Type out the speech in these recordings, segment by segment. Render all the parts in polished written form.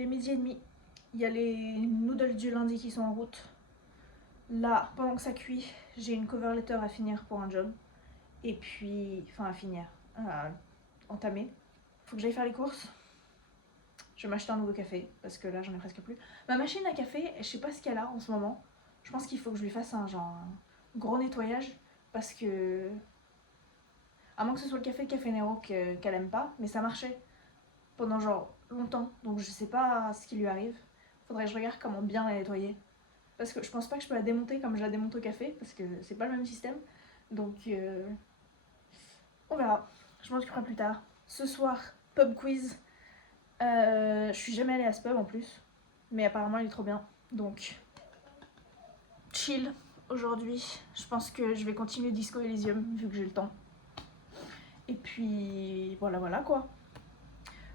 Il est 12h30. Il y a les noodles du lundi qui sont en route. Là, pendant que ça cuit, j'ai une cover letter à finir pour un job. Et puis, enfin à finir, à entamer. Faut que j'aille faire les courses. Je vais m'acheter un nouveau café parce que là j'en ai presque plus. Ma machine à café, je sais pas ce qu'elle a en ce moment. Je pense qu'il faut que je lui fasse un gros nettoyage parce que... À moins que ce soit le Café Nero qu'elle aime pas, mais ça marchait pendant genre longtemps. Donc je sais pas ce qui lui arrive. Faudrait que je regarde comment bien la nettoyer. Parce que je pense pas que je peux la démonter comme je la démonte au café parce que c'est pas le même système. Donc on verra. Je m'en occuperai plus tard. Ce soir, pub quiz. Je suis jamais allée à ce pub en plus. Mais apparemment il est trop bien. Donc chill aujourd'hui. Je pense que je vais continuer Disco Elysium vu que j'ai le temps. Et puis voilà quoi.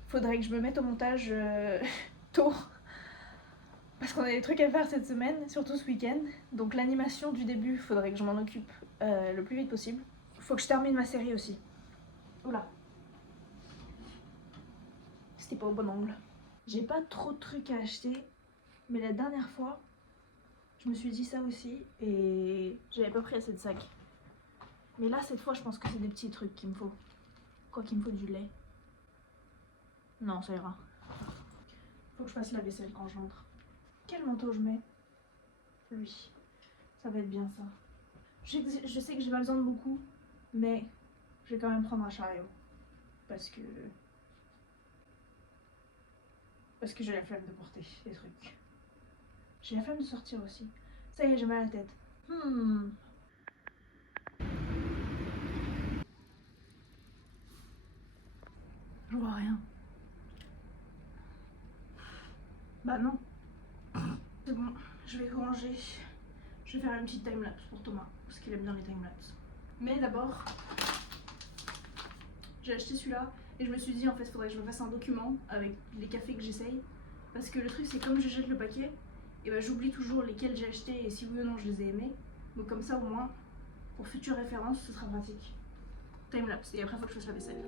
Faudrait que je me mette au montage tôt. Parce qu'on a des trucs à faire cette semaine, surtout ce week-end. Donc l'animation du début, faudrait que je m'en occupe le plus vite possible. Faut que je termine ma série aussi. Oula. C'était pas au bon angle. J'ai pas trop de trucs à acheter. Mais la dernière fois, je me suis dit ça aussi. Et j'avais pas pris assez de sacs. Mais là, cette fois, je pense que c'est des petits trucs qu'il me faut. Quoi qu'il me faut du lait. Non, ça ira. Faut que je fasse la vaisselle quand je rentre. Quel manteau je mets? Lui. Ça va être bien ça. Je sais que j'ai pas besoin de beaucoup, mais je vais quand même prendre un chariot. Parce que j'ai la flemme de porter des trucs. J'ai la flemme de sortir aussi. Ça y est, j'ai mal à la tête. Je vois rien. Bah non. C'est bon, je vais ranger. Je vais faire une petite timelapse pour Thomas, parce qu'il aime bien les timelapses. Mais d'abord, j'ai acheté celui-là et je me suis dit en fait, il faudrait que je me fasse un document avec les cafés que j'essaye. Parce que le truc, c'est comme je jette le paquet, et ben j'oublie toujours lesquels j'ai acheté et si oui ou non je les ai aimés. Donc comme ça, au moins, pour future référence, ce sera pratique. Timelapse, et après, il faut que je fasse la vaisselle.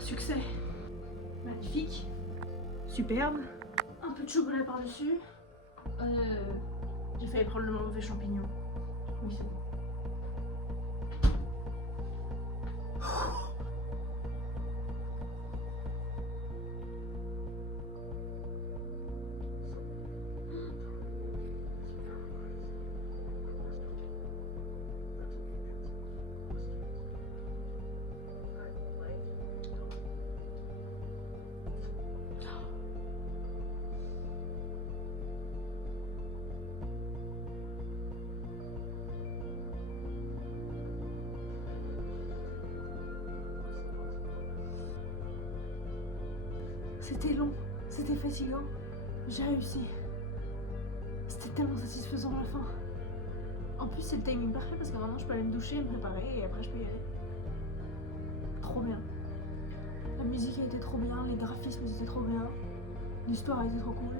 Succès. Magnifique. Superbe. Un peu de chocolat par-dessus. J'ai failli prendre le mauvais champignon. Oui, c'est bon. C'était long, c'était fatigant. J'ai réussi. C'était tellement satisfaisant à la fin. En plus, c'est le timing parfait parce que maintenant je peux aller me doucher, me préparer et après je peux y aller. Trop bien. La musique a été trop bien, les graphismes étaient trop bien, l'histoire a été trop cool.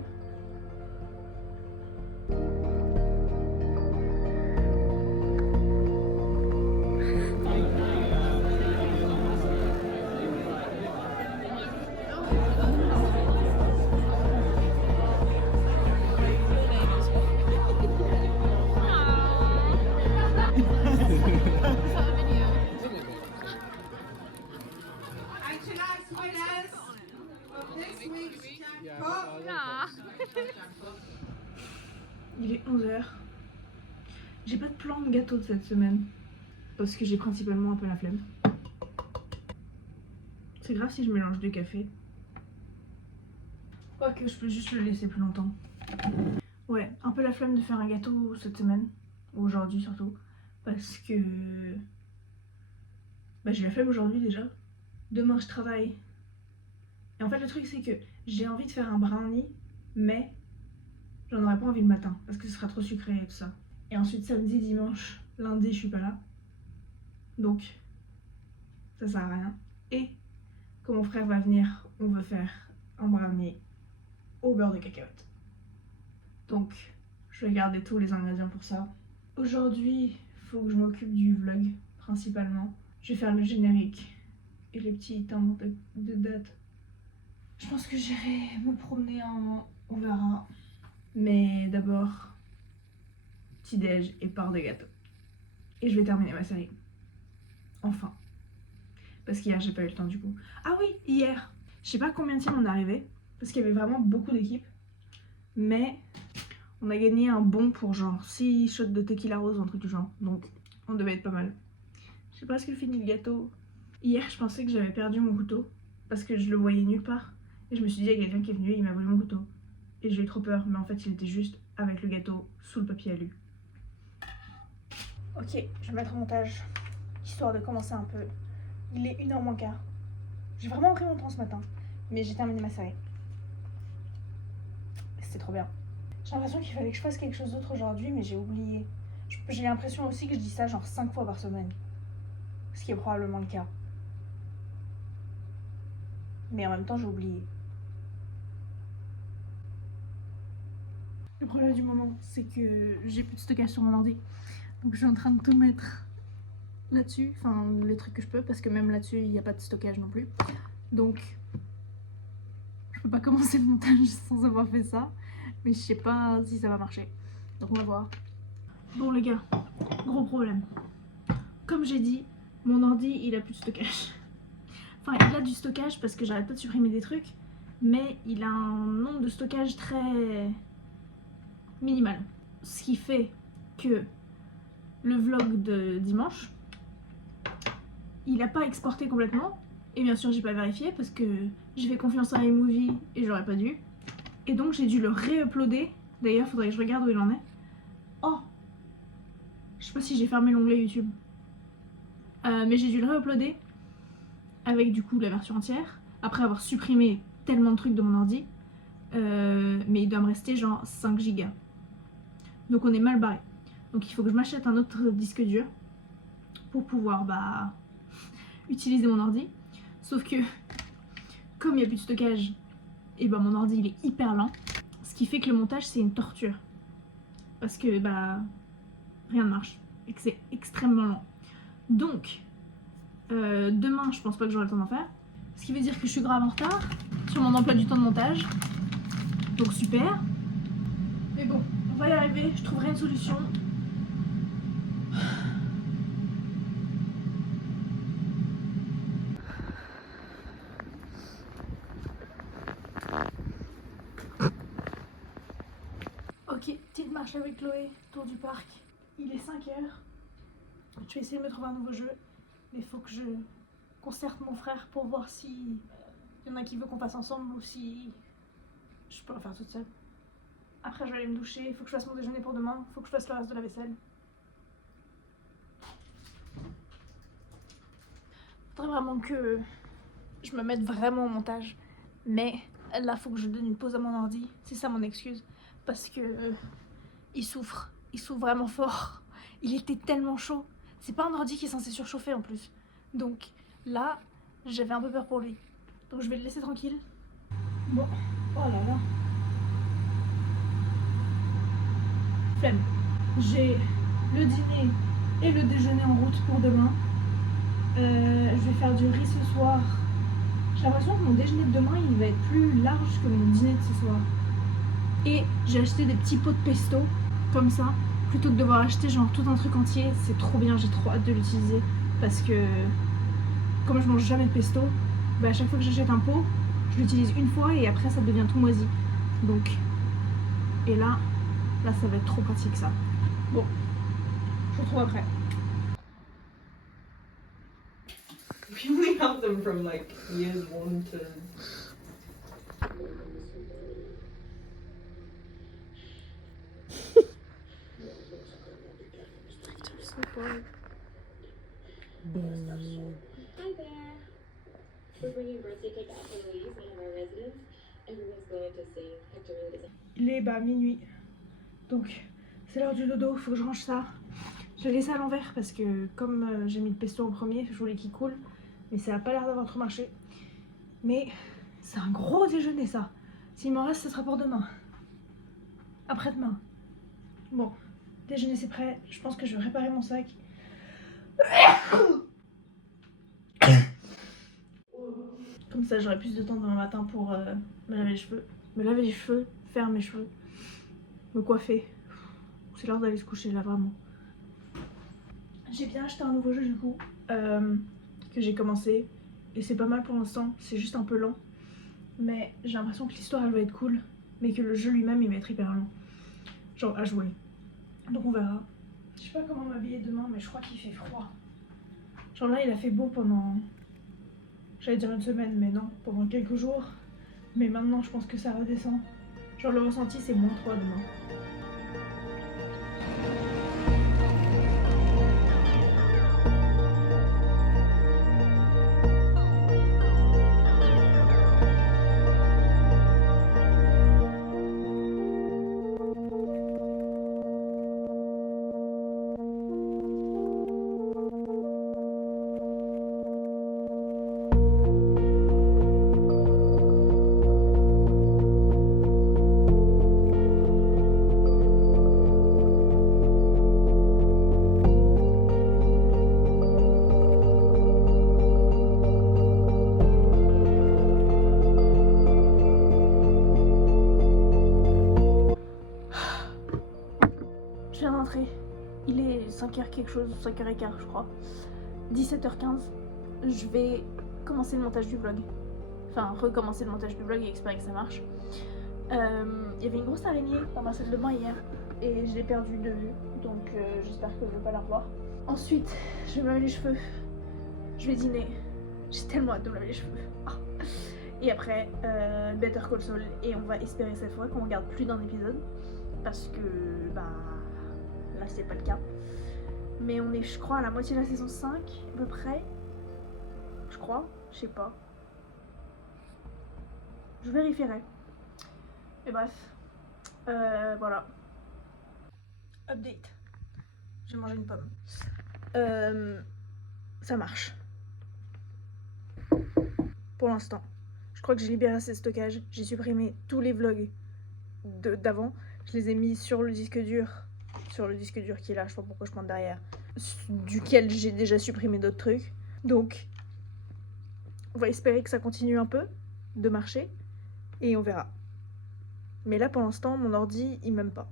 Il est 11h. J'ai pas de plan de gâteau de cette semaine parce que j'ai principalement un peu la flemme. C'est grave si je mélange deux cafés. Ok, je peux juste le laisser plus longtemps. Ouais, un peu la flemme de faire un gâteau cette semaine, ou aujourd'hui surtout, parce que j'ai la flemme aujourd'hui déjà. Demain je travaille. Et en fait le truc c'est que j'ai envie de faire un brownie, mais j'en aurais pas envie le matin, parce que ce sera trop sucré et tout ça. Et ensuite samedi, dimanche, lundi je suis pas là. Donc ça sert à rien. Et quand mon frère va venir, on veut faire un brownie au beurre de cacahuète. Donc je vais garder tous les ingrédients pour ça. Aujourd'hui, il faut que je m'occupe du vlog principalement. Je vais faire le générique et les petits timbres de date. Je pense que j'irai me promener un moment, on verra. Mais d'abord, petit déj et part de gâteau. Et je vais terminer ma série. Enfin. Parce qu'hier j'ai pas eu le temps du coup. Ah oui, hier. Je sais pas combien de teams on est arrivé. Parce qu'il y avait vraiment beaucoup d'équipes. Mais on a gagné un bon pour genre 6 shots de tequila rose, un truc du genre. Donc on devait être pas mal. J'ai presque fini le gâteau. Hier je pensais que j'avais perdu mon couteau. Parce que je le voyais nulle part. Et je me suis dit, il y a quelqu'un qui est venu et il m'a volé mon couteau. Et j'ai eu trop peur. Mais en fait il était juste avec le gâteau sous le papier alu. Ok, je vais mettre au montage. Histoire de commencer un peu. Il est 1h moins quart. J'ai vraiment pris mon temps ce matin. Mais j'ai terminé ma série. C'était trop bien. J'ai l'impression qu'il fallait que je fasse quelque chose d'autre aujourd'hui, mais j'ai oublié. J'ai l'impression aussi que je dis ça genre 5 fois par semaine. Ce qui est probablement le cas. Mais en même temps, j'ai oublié. Le problème du moment, c'est que j'ai plus de stockage sur mon ordi. Donc je suis en train de tout mettre là-dessus. Enfin, les trucs que je peux, parce que même là-dessus, il n'y a pas de stockage non plus. Donc, je peux pas commencer le montage sans avoir fait ça. Mais je sais pas si ça va marcher. Donc on va voir. Bon les gars, gros problème. Comme j'ai dit, mon ordi il a plus de stockage. Enfin il a du stockage parce que j'arrête pas de supprimer des trucs. Mais il a un nombre de stockage très minimal. Ce qui fait que le vlog de dimanche, il a pas exporté complètement. Et bien sûr j'ai pas vérifié parce que j'ai fait confiance à iMovie et j'aurais pas dû. Et donc j'ai dû le réuploader. D'ailleurs faudrait que je regarde où il en est. Oh, je sais pas si j'ai fermé l'onglet YouTube. Mais j'ai dû le réuploader avec du coup la version entière. Après avoir supprimé tellement de trucs de mon ordi. Mais il doit me rester genre 5 Go. Donc on est mal barré. Donc il faut que je m'achète un autre disque dur pour pouvoir utiliser mon ordi. Sauf que comme il n'y a plus de stockage, et mon ordi il est hyper lent. Ce qui fait que le montage c'est une torture. Parce que rien ne marche. Et que c'est extrêmement lent. Donc demain je pense pas que j'aurai le temps d'en faire. Ce qui veut dire que je suis grave en retard sur mon emploi du temps de montage. Donc super. Mais bon, on va y arriver, je trouverai une solution. Ok, petite marche avec Chloé, tour du parc. Il est 5h. Je vais essayer de me trouver un nouveau jeu. Mais il faut que je concerte mon frère pour voir si y en a qui veut qu'on fasse ensemble ou si je peux le faire toute seule. Après je vais aller me doucher, il faut que je fasse mon déjeuner pour demain, il faut que je fasse le reste de la vaisselle. Faudrait vraiment que je me mette vraiment au montage. Mais là faut que je donne une pause à mon ordi, c'est ça mon excuse. Parce que il souffre vraiment fort. Il était tellement chaud. C'est pas un ordi qui est censé surchauffer en plus. Donc là, j'avais un peu peur pour lui. Donc je vais le laisser tranquille. Bon, oh là là. Flemme. J'ai le dîner et le déjeuner en route pour demain. Je vais faire du riz ce soir. J'ai l'impression que mon déjeuner de demain il va être plus large que mon dîner de ce soir. Et j'ai acheté des petits pots de pesto comme ça, plutôt que de devoir acheter genre tout un truc entier. C'est trop bien, j'ai trop hâte de l'utiliser parce que comme je mange jamais de pesto, à chaque fois que j'achète un pot, je l'utilise une fois et après ça devient tout moisi. Donc, et là ça va être trop pratique ça. Bon, je vous retrouve après. We only have them from like years 1 to. fuck. Hi there. We're bringing birthday cake out for Louise, one of our residents. Everyone's going to sing. Hector really doesn't. Il est minuit. Donc c'est l'heure du dodo, faut que je range ça. Je l'ai laissé à l'envers parce que comme j'ai mis le pesto en premier, je voulais qu'il coule. Mais ça a pas l'air d'avoir trop marché. Mais c'est un gros déjeuner ça. S'il m'en reste, ce sera pour demain. Après-demain. Bon, déjeuner c'est prêt. Je pense que je vais réparer mon sac. Comme ça j'aurai plus de temps demain matin pour me laver les cheveux. Me laver les cheveux, faire mes cheveux, me coiffer. C'est l'heure d'aller se coucher là vraiment. J'ai bien acheté un nouveau jeu du coup que j'ai commencé et c'est pas mal pour l'instant, c'est juste un peu lent. Mais j'ai l'impression que l'histoire elle va être cool mais que le jeu lui-même il va être hyper lent. Genre à jouer. Donc on verra. Je sais pas comment m'habiller demain mais je crois qu'il fait froid. Genre là il a fait beau pendant... J'allais dire une semaine mais non, pendant quelques jours. Mais maintenant je pense que ça redescend. Genre le ressenti c'est -3 demain. Je viens d'entrer. Il est 5h quelque chose, 5h15 je crois. 17h15. Je vais commencer le montage du vlog. Enfin, recommencer le montage du vlog et espérer que ça marche. Il y avait une grosse araignée dans ma salle de bain hier et je l'ai perdue de vue. Donc j'espère que je vais pas la revoir. Ensuite, je vais me laver les cheveux. Je vais dîner. J'ai tellement hâte de me laver les cheveux. Ah. Et après, Better Call Saul. Et on va espérer cette fois qu'on regarde plus d'un épisode. Parce que, bah... là c'est pas le cas. Mais on est, je crois, à la moitié de la saison 5, à peu près. Je crois, je sais pas. Je vérifierai. Et bref. Voilà. Update. J'ai mangé une pomme. Ça marche. Pour l'instant. Je crois que j'ai libéré assez de stockage. J'ai supprimé tous les vlogs d'avant. Je les ai mis sur le disque dur. Sur le disque dur qui est là, je sais pas pourquoi je pointe derrière. Duquel j'ai déjà supprimé d'autres trucs. Donc, on va espérer que ça continue un peu de marcher. Et on verra. Mais là, pour l'instant, mon ordi, il m'aime pas.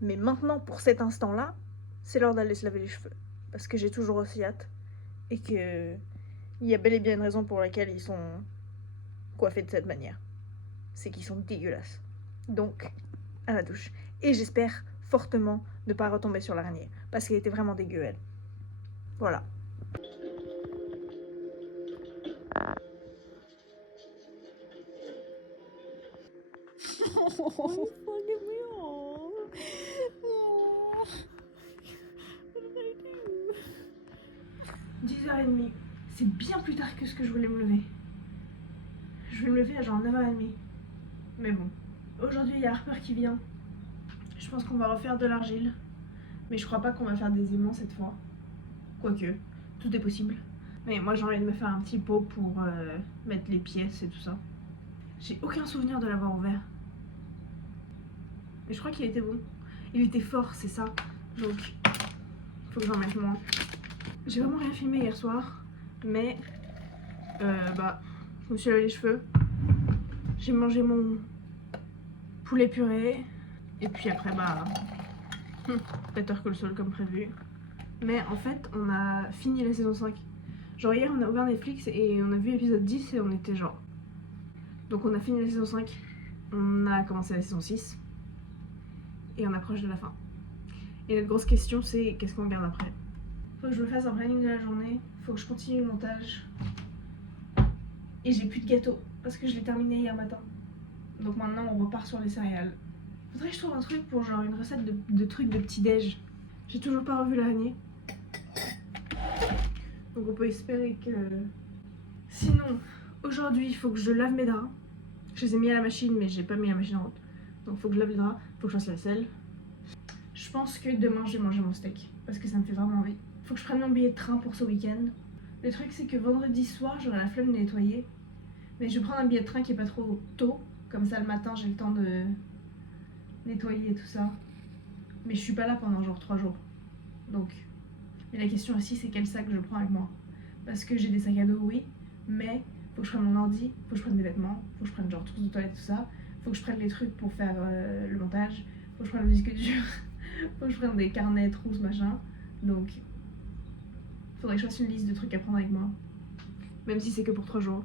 Mais maintenant, pour cet instant-là, c'est l'heure d'aller se laver les cheveux. Parce que j'ai toujours aussi hâte. Et que... il y a bel et bien une raison pour laquelle ils sont coiffés de cette manière. C'est qu'ils sont dégueulasses. Donc, à la douche. Et j'espère fortement ne pas retomber sur l'araignée. Parce qu'elle était vraiment dégueu, elle. Voilà. Oh, 10h30. C'est bien plus tard que ce que je voulais me lever. Je vais me lever à genre 9h30. Mais bon. Aujourd'hui, il y a Harper qui vient. Je pense qu'on va refaire de l'argile. Mais je crois pas qu'on va faire des aimants cette fois. Quoique, tout est possible. Mais moi, j'ai envie de me faire un petit pot pour mettre les pièces et tout ça. J'ai aucun souvenir de l'avoir ouvert. Mais je crois qu'il était bon. Il était fort, c'est ça. Donc, faut que j'en mette moins. J'ai vraiment rien filmé hier soir. Mais, bah, je me suis lavé les cheveux. J'ai mangé mon poulet purée. Et puis après, bah, Better Call Saul comme prévu. Mais en fait, on a fini la saison 5. Genre hier, on a ouvert Netflix et on a vu l'épisode 10 et on était genre... Donc on a fini la saison 5. On a commencé la saison 6. Et on approche de la fin. Et notre grosse question, c'est qu'est-ce qu'on regarde après? Faut que je me fasse un planning de la journée. Faut que je continue le montage. Et j'ai plus de gâteau parce que je l'ai terminé hier matin. Donc maintenant, on repart sur les céréales. Faudrait que je trouve un truc pour genre une recette de trucs de petit-déj. J'ai toujours pas revu l'araignée. Donc on peut espérer que... Sinon, aujourd'hui, il faut que je lave mes draps. Je les ai mis à la machine, mais j'ai pas mis la machine en route. Donc il faut que je lave les draps, il faut que je fasse la vaisselle. Je pense que demain, je vais manger mon steak. Parce que ça me fait vraiment envie. Il faut que je prenne mon billet de train pour ce week-end. Le truc, c'est que vendredi soir, j'aurai la flemme de nettoyer. Mais je vais prendre un billet de train qui est pas trop tôt. Comme ça, le matin, j'ai le temps de nettoyer et tout ça. Mais je suis pas là pendant genre 3 jours. Donc, mais la question aussi, c'est quel sac je prends avec moi. Parce que j'ai des sacs à dos, oui. Mais faut que je prenne mon ordi, faut que je prenne des vêtements, faut que je prenne genre trousse de toilette, tout ça. Faut que je prenne les trucs pour faire le montage. Faut que je prenne le disque dur. Faut que je prenne des carnets, trousses, machin. Donc, faudrait que je fasse une liste de trucs à prendre avec moi. Même si c'est que pour 3 jours.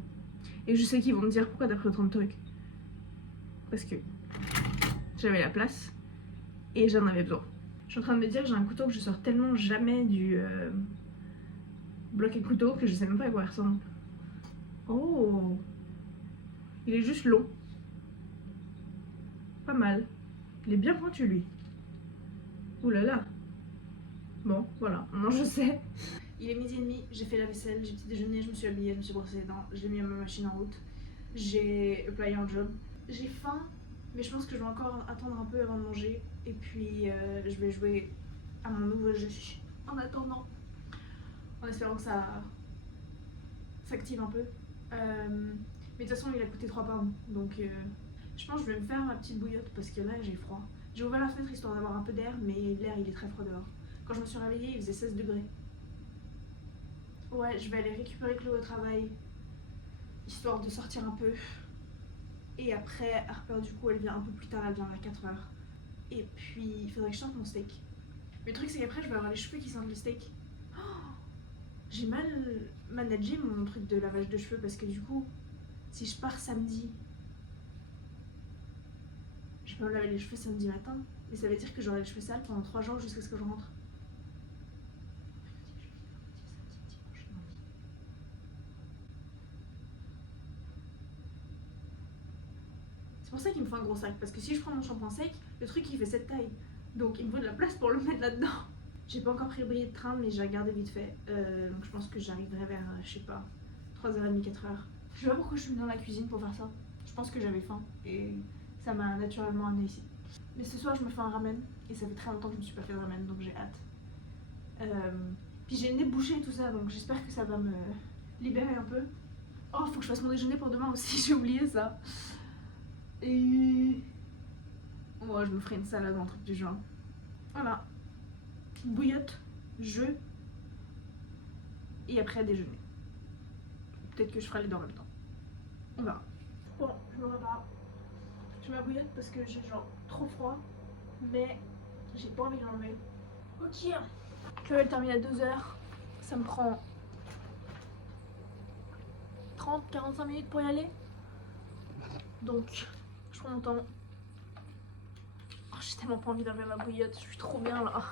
Et je sais qu'ils vont me dire pourquoi t'as pris autant de trucs. Parce que j'avais la place et j'en avais besoin. Je suis en train de me dire que j'ai un couteau que je sors tellement jamais du bloc à couteau que je sais même pas à quoi il ressemble. Oh, il est juste long. Pas mal. Il est bien pointu lui. Ouh là là. Bon, voilà, maintenant je sais. Il est 12h30, j'ai fait la vaisselle, j'ai petit déjeuné, je me suis habillée, je me suis brossé les dents, j'ai mis ma machine en route, j'ai applyé un job. J'ai faim, mais je pense que je vais encore attendre un peu avant de manger. Et puis je vais jouer à mon nouveau jeu en attendant. En espérant que ça s'active un peu. Mais de toute façon, il a coûté 3 pounds. Donc je pense que je vais me faire ma petite bouillotte parce que là j'ai froid. J'ai ouvert la fenêtre histoire d'avoir un peu d'air, mais l'air il est très froid dehors. Quand je me suis réveillée, il faisait 16 degrés. Ouais, je vais aller récupérer Chloé au travail, histoire de sortir un peu. Et après, Harper, du coup, elle vient un peu plus tard, elle vient vers 4h. Et puis, il faudrait que je sorte mon steak. Mais le truc, c'est qu'après, je vais avoir les cheveux qui sentent le steak. Oh, j'ai mal managé mon truc de lavage de cheveux parce que du coup, si je pars samedi, je peux me laver les cheveux samedi matin. Mais ça veut dire que j'aurai les cheveux sales pendant 3 jours jusqu'à ce que je rentre. C'est pour ça qu'il me faut un gros sac, parce que si je prends mon shampoing sec, le truc il fait cette taille. Donc il me faut de la place pour le mettre là-dedans. J'ai pas encore pris le billet de train, mais j'ai regardé vite fait. Donc je pense que j'arriverai vers, je sais pas, 3h30, 4h. Je sais pas pourquoi je suis venue dans la cuisine pour faire ça. Je pense que j'avais faim et ça m'a naturellement amenée ici. Mais ce soir je me fais un ramen et ça fait très longtemps que je me suis pas fait de ramen, donc j'ai hâte. Puis j'ai le nez bouché et tout ça, donc j'espère que ça va me libérer un peu. Oh, faut que je fasse mon déjeuner pour demain aussi, j'ai oublié ça. Et moi je me ferai une salade ou un truc du genre. Voilà. Bouillotte, jeu. Et après déjeuner. Peut-être que je ferai les deux en même temps. On verra. Bon, je me prépare. Je mets ma bouillotte parce que j'ai genre trop froid. Mais j'ai pas envie de l'enlever. Ok. Je vais le terminer à 2h. Ça me prend 30-45 minutes pour y aller. Donc je prends mon temps. Oh, j'ai tellement pas envie d'enlever ma bouillotte, je suis trop bien là.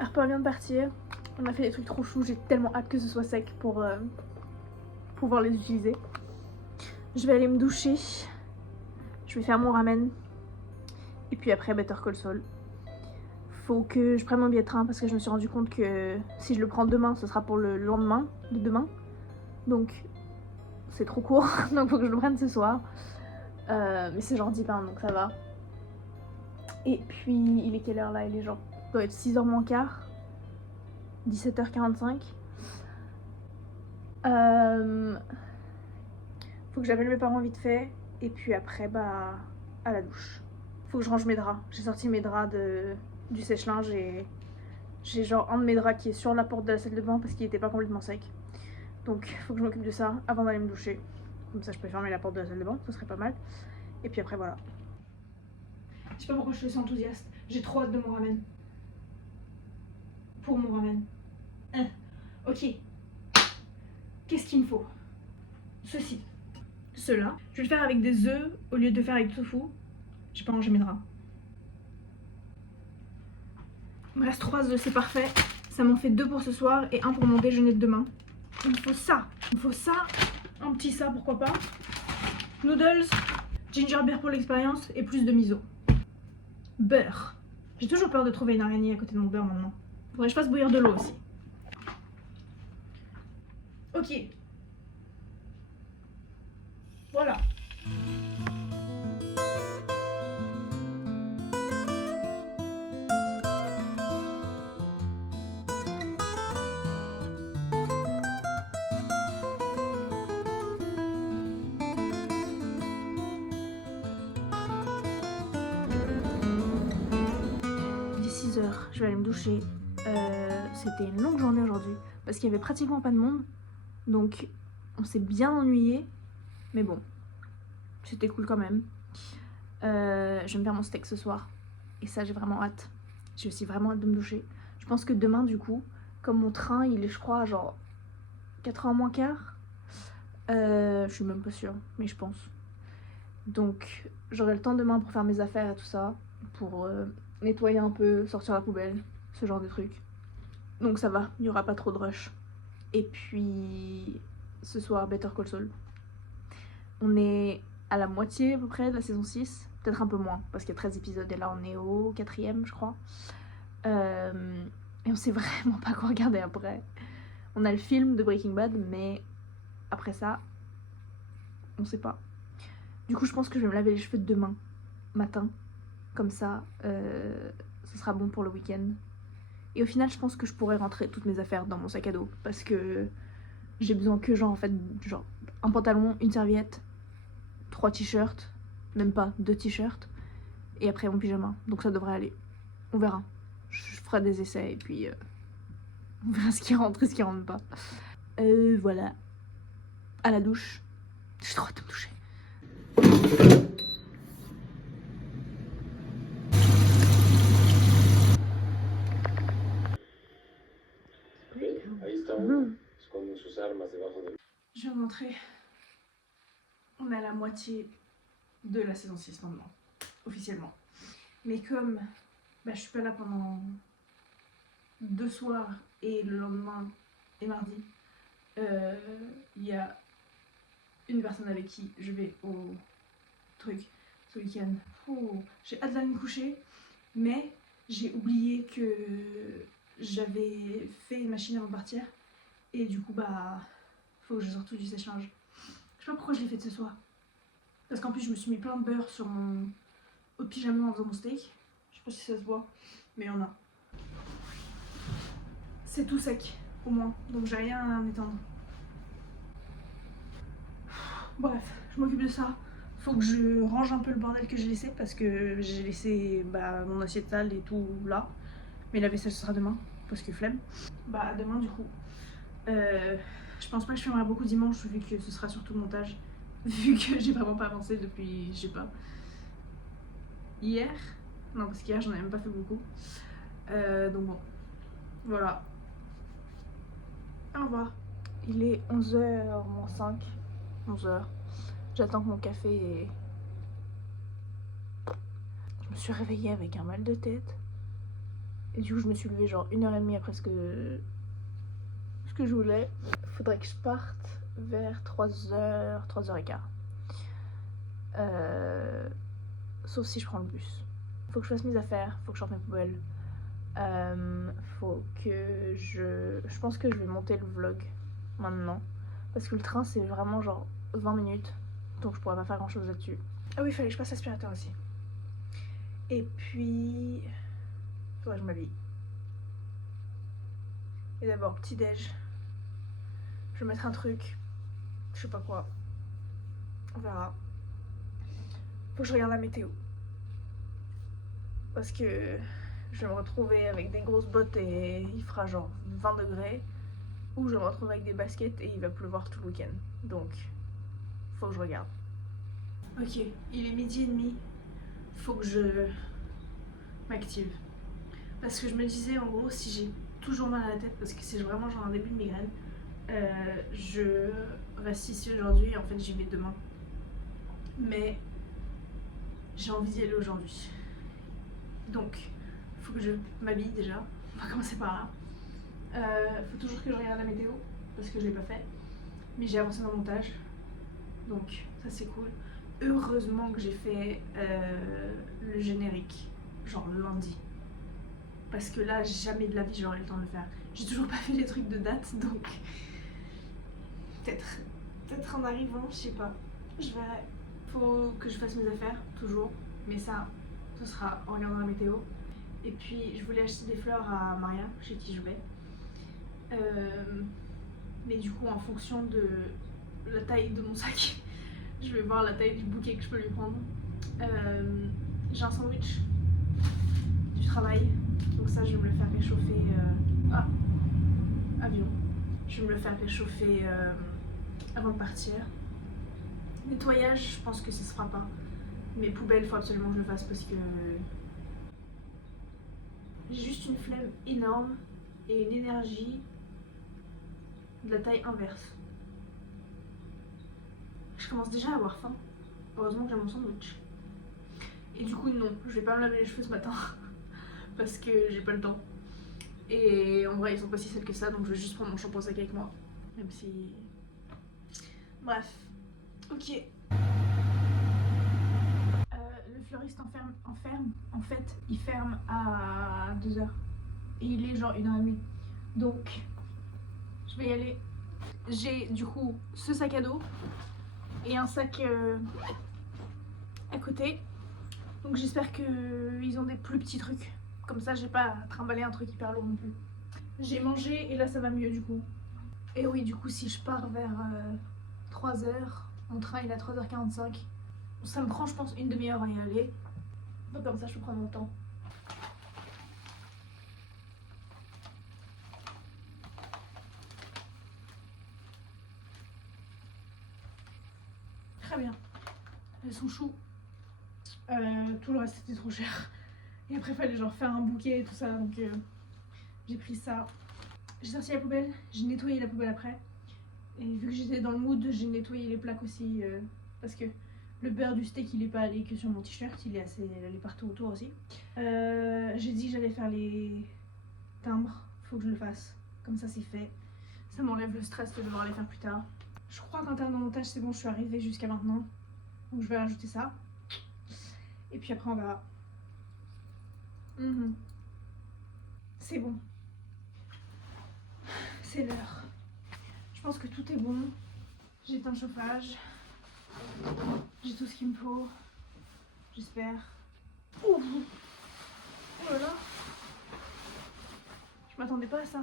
Harper vient de partir. On a fait des trucs trop choux, j'ai tellement hâte que ce soit sec pour pouvoir les utiliser. Je vais aller me doucher. Je vais faire mon ramen. Et puis après Better Call Saul. Faut que je prenne mon billet de train parce que je me suis rendu compte que si je le prends demain, ce sera pour le lendemain de demain. Donc c'est trop court, donc faut que je le prenne ce soir. Mais c'est genre 10 pounds, donc ça va. Et puis il est quelle heure là? Il est genre, doit être 6h moins quart. 17h45. Faut que j'appelle mes parents vite fait. Et puis après, bah, à la douche. Faut que je range mes draps. J'ai sorti mes draps du sèche-linge et j'ai genre un de mes draps qui est sur la porte de la salle de bain parce qu'il était pas complètement sec. Donc faut que je m'occupe de ça avant d'aller me doucher. Comme ça je peux fermer la porte de la salle de bain, ce serait pas mal. Et puis après voilà. Je sais pas pourquoi je suis si enthousiaste. J'ai trop hâte de mon ramen. Pour mon ramen. Ok. Qu'est-ce qu'il me faut? Ceci. Cela. Je vais le faire avec des œufs au lieu de le faire avec tofu. J'ai pas rangé mes draps. Il me reste 3 œufs, c'est parfait. Ça m'en fait 2 pour ce soir et 1 pour mon déjeuner de demain. Il me faut ça. Il me faut ça. Un petit ça, pourquoi pas. Noodles, ginger beer pour l'expérience et plus de miso. Beurre. J'ai toujours peur de trouver une araignée à côté de mon beurre maintenant. Faudrait que je fasse bouillir de l'eau aussi. Ok. Voilà. Il est 6h, je vais aller me doucher. C'était une longue journée aujourd'hui parce qu'il y avait pratiquement pas de monde. Donc on s'est bien ennuyé. Mais bon, c'était cool quand même. Je vais me faire mon steak ce soir. Et ça, j'ai vraiment hâte. J'ai aussi vraiment hâte de me doucher. Je pense que demain, du coup, comme mon train, il est, je crois, genre 4h moins quart. Je suis même pas sûre, mais je pense. Donc, j'aurai le temps demain pour faire mes affaires et tout ça. Pour nettoyer un peu, sortir la poubelle, ce genre de trucs. Donc ça va, il n'y aura pas trop de rush. Et puis, ce soir, Better Call Saul. On est à la moitié à peu près de la saison 6, peut-être un peu moins, parce qu'il y a 13 épisodes et là on est au 4e je crois. Et on sait vraiment pas quoi regarder après. On a le film de Breaking Bad, mais après ça, on sait pas. Du coup je pense que je vais me laver les cheveux demain matin, comme ça ce sera bon pour le week-end. Et au final je pense que je pourrais rentrer toutes mes affaires dans mon sac à dos, parce que j'ai besoin que genre en fait genre un pantalon, une serviette, 3 t-shirts, même pas 2 t-shirts, et après mon pyjama. Donc ça devrait aller. On verra. Je ferai des essais et puis on verra ce qui rentre et ce qui rentre pas. Voilà. À la douche. J'ai trop hâte de me doucher. Je viens de rentrer. On est à la moitié de la saison 6 maintenant, officiellement. Mais comme je suis pas là pendant 2 soirs et le lendemain et mardi, il y a une personne avec qui je vais au truc ce week-end. Oh, j'ai hâte d'aller me coucher, mais j'ai oublié que j'avais fait une machine avant de partir et du coup faut que je sorte tout du sèche-linge. Je sais pas pourquoi je l'ai fait ce soir. Parce qu'en plus je me suis mis plein de beurre sur mon haut de pyjama en faisant mon steak. Je sais pas si ça se voit, mais il y en a. C'est tout sec, au moins, donc j'ai rien à m'étendre. Bref, je m'occupe de ça. Faut que je range un peu le bordel que j'ai laissé, parce que j'ai laissé mon assiette sale et tout là. Mais la vaisselle ce sera demain, parce que flemme. Demain du coup. Je pense pas que je filmerai beaucoup dimanche, vu que ce sera surtout le montage. Vu que j'ai vraiment pas avancé depuis, je sais pas, hier. Non, parce qu'hier j'en ai même pas fait beaucoup. Donc bon, voilà. Au revoir. Il est 11h moins 5. 11h. J'attends que mon café Je me suis réveillée avec un mal de tête. Et du coup je me suis levée genre 1h30 après ce que je voulais. Faudrait que je parte vers 3h, 3h15. Sauf si je prends le bus. Faut que je fasse mes affaires, faut que je sorte mes poubelles. Faut que je pense que je vais monter le vlog maintenant. Parce que le train c'est vraiment genre 20 minutes. Donc je pourrais pas faire grand chose là-dessus. Ah oui, il fallait que je passe l'aspirateur aussi. Et puis... faudrait que je m'habille. Et d'abord, petit-déj. Je vais mettre un truc. Je sais pas quoi. On verra. Faut que je regarde la météo. Parce que je vais me retrouver avec des grosses bottes et il fera genre 20 degrés. Ou je vais me retrouver avec des baskets et il va pleuvoir tout le week-end. Donc, faut que je regarde. Ok, il est 12h30. Faut que je m'active. Parce que je me disais en gros, si j'ai toujours mal à la tête, parce que c'est vraiment genre un début de migraine, je reste ici aujourd'hui et en fait j'y vais demain. Mais j'ai envie d'y aller aujourd'hui. Donc, faut que je m'habille déjà. On va commencer par là. Faut toujours que je regarde la météo, parce que je l'ai pas fait. Mais j'ai avancé dans le montage. Donc, ça c'est cool. Heureusement que j'ai fait le générique, genre lundi. Parce que là, jamais de la vie j'aurais le temps de le faire. J'ai toujours pas fait les trucs de date, donc peut-être en arrivant, je sais pas. Je verrai. Faut que je fasse mes affaires, toujours. Mais ça, ce sera en regardant la météo. Et puis, je voulais acheter des fleurs à Maria, chez qui je vais. Mais du coup, en fonction de la taille de mon sac, je vais voir la taille du bouquet que je peux lui prendre. J'ai un sandwich du travail. Donc ça, je vais me le faire réchauffer... avion. Je vais me le faire réchauffer avant de partir. Nettoyage, je pense que ça se fera pas. Mais poubelles, il faut absolument que je le fasse parce que... j'ai juste une flemme énorme et une énergie de la taille inverse. Je commence déjà à avoir faim. Heureusement que j'ai mon sandwich. Et du coup, non, je vais pas me laver les cheveux ce matin. Parce que j'ai pas le temps. Et en vrai, ils sont pas si sales que ça, donc je vais juste prendre mon shampoing sec avec moi. Même si... Bref. Ok. Le fleuriste en fait, il ferme à 2h. Et il est genre 1h30. Donc, je vais y aller. J'ai du coup ce sac à dos et un sac à côté. Donc j'espère qu'ils ont des plus petits trucs. Comme ça, j'ai pas à trimballer un truc hyper lourd non plus. J'ai mangé et là ça va mieux du coup. Et oui, du coup, si je pars vers 3h, mon train il est à 3h45. Ça me prend, je pense, une demi-heure à y aller. Donc comme ça, je peux prendre mon temps. Très bien. Elles sont choues. Tout le reste c'était trop cher. Et après, il fallait genre faire un bouquet et tout ça. Donc j'ai pris ça. J'ai sorti la poubelle. J'ai nettoyé la poubelle après. Et vu que j'étais dans le mood, j'ai nettoyé les plaques aussi. Parce que le beurre du steak il est pas allé que sur mon t-shirt. Il est allé partout autour aussi. J'ai dit que j'allais faire les timbres. Faut que je le fasse. Comme ça, c'est fait. Ça m'enlève le stress de devoir les faire plus tard. Je crois qu'en termes de montage, c'est bon, je suis arrivée jusqu'à maintenant. Donc je vais rajouter ça. Et puis après, on verra. C'est bon. C'est l'heure. Je pense que tout est bon. J'ai éteint le chauffage. J'ai tout ce qu'il me faut. J'espère. Ouh. Oh là là. Je m'attendais pas à ça.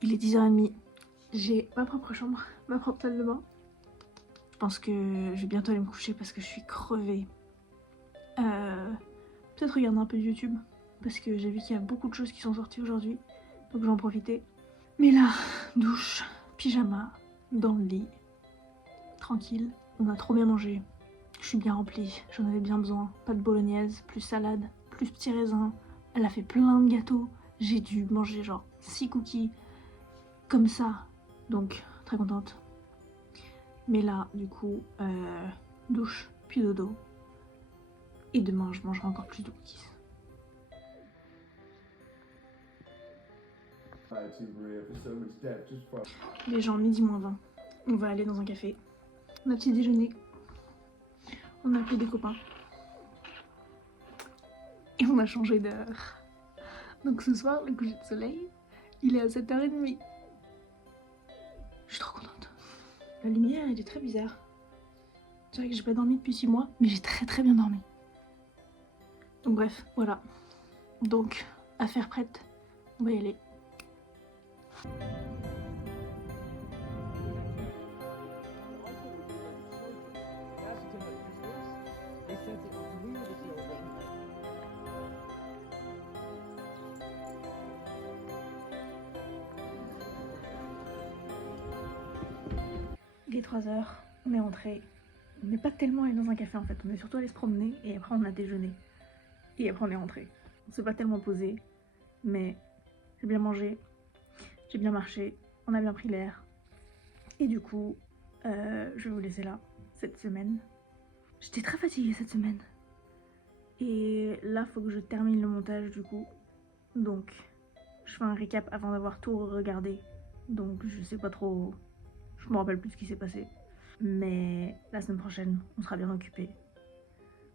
Il est 10h30. J'ai ma propre chambre, ma propre salle de bain. Je pense que je vais bientôt aller me coucher parce que je suis crevée. Peut-être regarder un peu de YouTube parce que j'ai vu qu'il y a beaucoup de choses qui sont sorties aujourd'hui. Donc je vais en profiter. Mais là, douche, pyjama, dans le lit, tranquille. On a trop bien mangé. Je suis bien remplie, j'en avais bien besoin. Pas de bolognaise, plus salade, plus petits raisins. Elle a fait plein de gâteaux. J'ai dû manger genre 6 cookies. Comme ça, donc très contente. Mais là, du coup, douche, puis dodo. Et demain, je mangerai encore plus de cookies. Il est genre 12h20. on va aller dans un café. On a petit déjeuner. On a appelé des copains. Et on a changé d'heure. Donc ce soir, le coucher de soleil, il est à 7h30. Je suis trop contente. La lumière, elle est très bizarre. C'est vrai que j'ai pas dormi depuis 6 mois, mais j'ai très bien dormi. Donc bref, voilà. Donc, affaire prête, on va y aller. Il est 3h, on est rentré. On n'est pas tellement allé dans un café en fait, on est surtout allé se promener et après on a déjeuné. Et après on est rentré. On s'est pas tellement posé, mais j'ai bien mangé, j'ai bien marché, on a bien pris l'air. Et du coup, je vais vous laisser là, cette semaine. J'étais très fatiguée cette semaine. Et là, faut que je termine le montage du coup. Donc, je fais un récap avant d'avoir tout regardé. Donc, je sais pas trop, je me rappelle plus ce qui s'est passé. Mais la semaine prochaine, on sera bien occupé.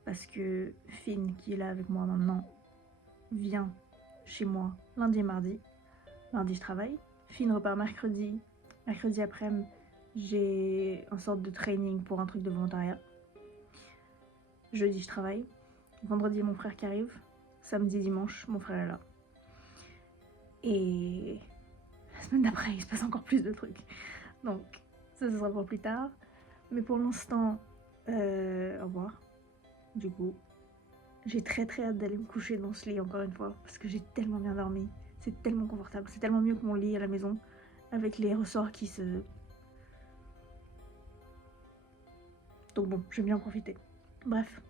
Parce que Finn, qui est là avec moi maintenant, vient chez moi lundi et mardi. Mardi, je travaille. Finn repart mercredi. Mercredi après-midi, j'ai une sorte de training pour un truc de volontariat. Jeudi, je travaille. Vendredi, mon frère qui arrive. Samedi, dimanche, mon frère est là. Et la semaine d'après, il se passe encore plus de trucs. Donc, ça, ce sera pour plus tard. Mais pour l'instant, au revoir. Du coup, j'ai très hâte d'aller me coucher dans ce lit encore une fois. Parce que j'ai tellement bien dormi. C'est tellement confortable. C'est tellement mieux que mon lit à la maison. Avec les ressorts qui se... Donc bon, je vais bien en profiter. Bref.